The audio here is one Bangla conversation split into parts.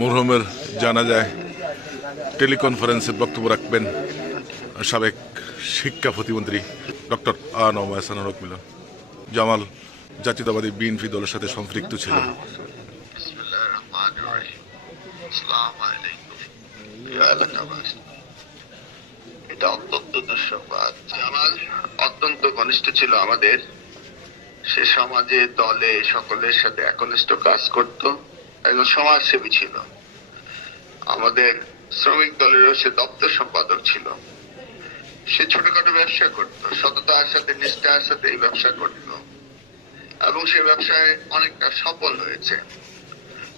মরহুমের জানা যায়, টেলিকনফারেন্সে বক্তব্য রাখবেন সাবেক শিক্ষা প্রতিমন্ত্রী ডক্টর আনম এসানুরক মিলন। জামাল জাতীয়তাবাদী বিএনপি দলের সাথে সম্পৃক্ত ছিল। এটা অত্যন্ত দুঃসংবাদ। জামাল অত্যন্ত ঘনিষ্ঠ ছিল আমাদের। সে সমাজে দলে সকলের সাথে একনিষ্ঠ কাজ করত। একজন সমাজসেবী ছিল। আমাদের শ্রমিক দলেরও সে দপ্তর সম্পাদক ছিল। সে ছোটখাটো ব্যবসা করত। সততার সাথে, নিষ্ঠার সাথে এই ব্যবসা করত। এবং সে ব্যবসায় অনেকটা সফল হয়েছে।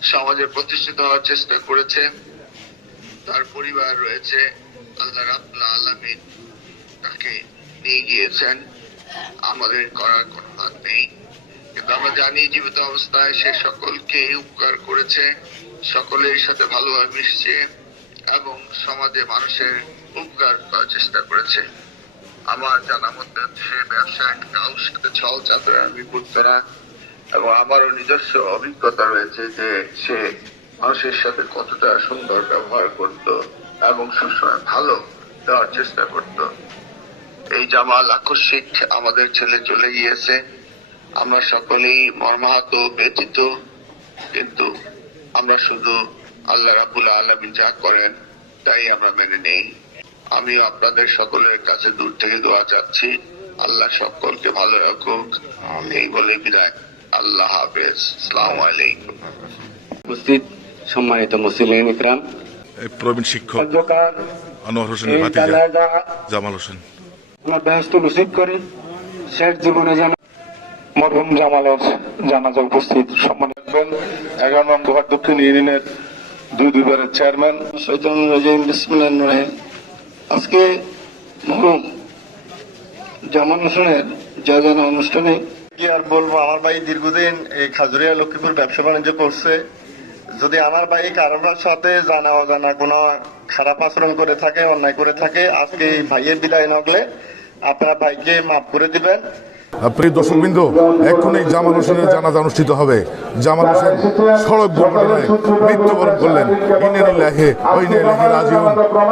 সমাজে প্রতিষ্ঠিত হওয়ার চেষ্টা করেছে। তার পরিবার রয়েছে। আল্লাহ রাবুল আলমিন তাকে নিয়ে গিয়েছেন। আমাদের করার কোনো হাত নেই। আমরা জানি জীবিত অবস্থায় সে সকলকে উপকার করেছে, সকলের সাথে ভালোভাবে মিশছে এবং সমাজে মানুষের উপকার করার চেষ্টা করেছে। আমার জানা মতে সে ব্যবসা কাউর সাথে ছল চাতুরে আমি করতে না এবং আমারও নিজস্ব অভিজ্ঞতা রয়েছে যে সে মানুষের সাথে কতটা সুন্দর ব্যবহার করত এবং সবসময় ভালো দেওয়ার চেষ্টা করত। এই জামাল আকস্মিক আমাদের ছেলে চলে গিয়েছে। আমরা সকলেই মর্মাহত ব্যথিত কিন্তু আমরা শুধু আল্লাহ রাবুল আলমিন যা করেন তাই আমরা মেনে নেই। আমি আপনাদের সকলের কাছে দূর থেকে দোয়া চাচ্ছি। আল্লাহ সকলকে ভালো রাখুক। এই বলে বিদায়। আল্লাহ হাফেজ। সালাম আলাইকুম। উপস্থিত সম্মানিত মুসলিম ইকরাম। প্রবীণ শিক্ষক আনোয়ার হোসেনের ভাতিজা জামাল হোসেন। আমরা ব্যস্ত নসিব করি। শেষ জীবনে যেন মরহুম জামালের জানাজা উপস্থিত। সম্মানিত এগারো নং দক্ষিণ ইউনিয়নের দুই দুইবারের চেয়ারম্যান। আজকে মরহুম জামান হোসেনের জানাজা অনুষ্ঠানে কি আর বলব, আমার ভাই দীর্ঘদিন এই খাজুরিয়া লক্ষ্মীপুর ব্যবসা বাণিজ্য করছে। যদি আমার ভাই কারোর সাথে জানা অজানা কোনো খারাপ আচরণ করে থাকে, অন্যায় করে থাকে, আজকে এই ভাইয়ের বিদায় নগলে আপনার ভাইকে মাফ করে দিবেন। প্রিয় দর্শকবৃন্দ এক্ষুনি জামাল হোসেনের জানাজা অনুষ্ঠিত হবে। জামাল হোসেন সড়ক দুর্ঘটনায় মৃত্যুবরণ করলেন। ইন্ডিয়ানিল্লাহে ইন্ডিয়ানিল্লাহে রাজিউন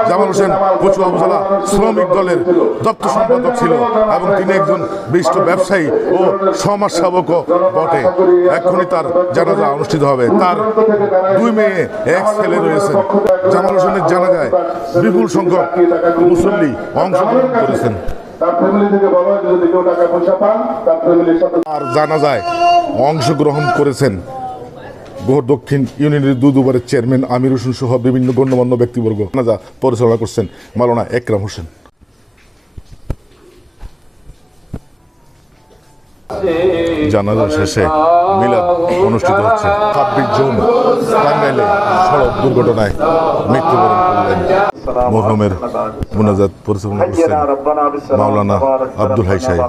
জামাল হোসেন কচুয়া উপজেলা শ্রমিক দলের দপ্তর সম্পাদক ছিল এবং তিনি একজন বিশিষ্ট ব্যবসায়ী ও সমাজসেবকও বটে। এক্ষুনি তার জানাজা অনুষ্ঠিত হবে। তার দুই মেয়ে, এক ছেলে রয়েছেন জামাল হোসেনের জানাজায় বিপুল সংখ্যক মুসল্লি অংশগ্রহণ করেছেন। তার জানা যায় বলা হয় যদি কেউ টাকা পয়সা পান তার ফ্যামিলির সাথে আর জানাজায় অংশগ্রহণ করেছেন গোহর দক্ষিণ ইউনিয়নের দু দুবারের চেয়ারম্যান আমির হোসেন সহ বিভিন্ন গণ্যমান্য ব্যক্তিবর্গ। যা পরিচালনা করছেন মালানা একরাম হোসেন। জানাজা শেষে মিলাদ অনুষ্ঠিত হচ্ছে। ছাব্বিশ জুন টাঙ্গাইলে সড়ক দুর্ঘটনায় মৃত্যুবরণ করলেন মরহুমের মুনাজাত পরিচালনা করছেন মাওলানা আব্দুল হাই সাহেব।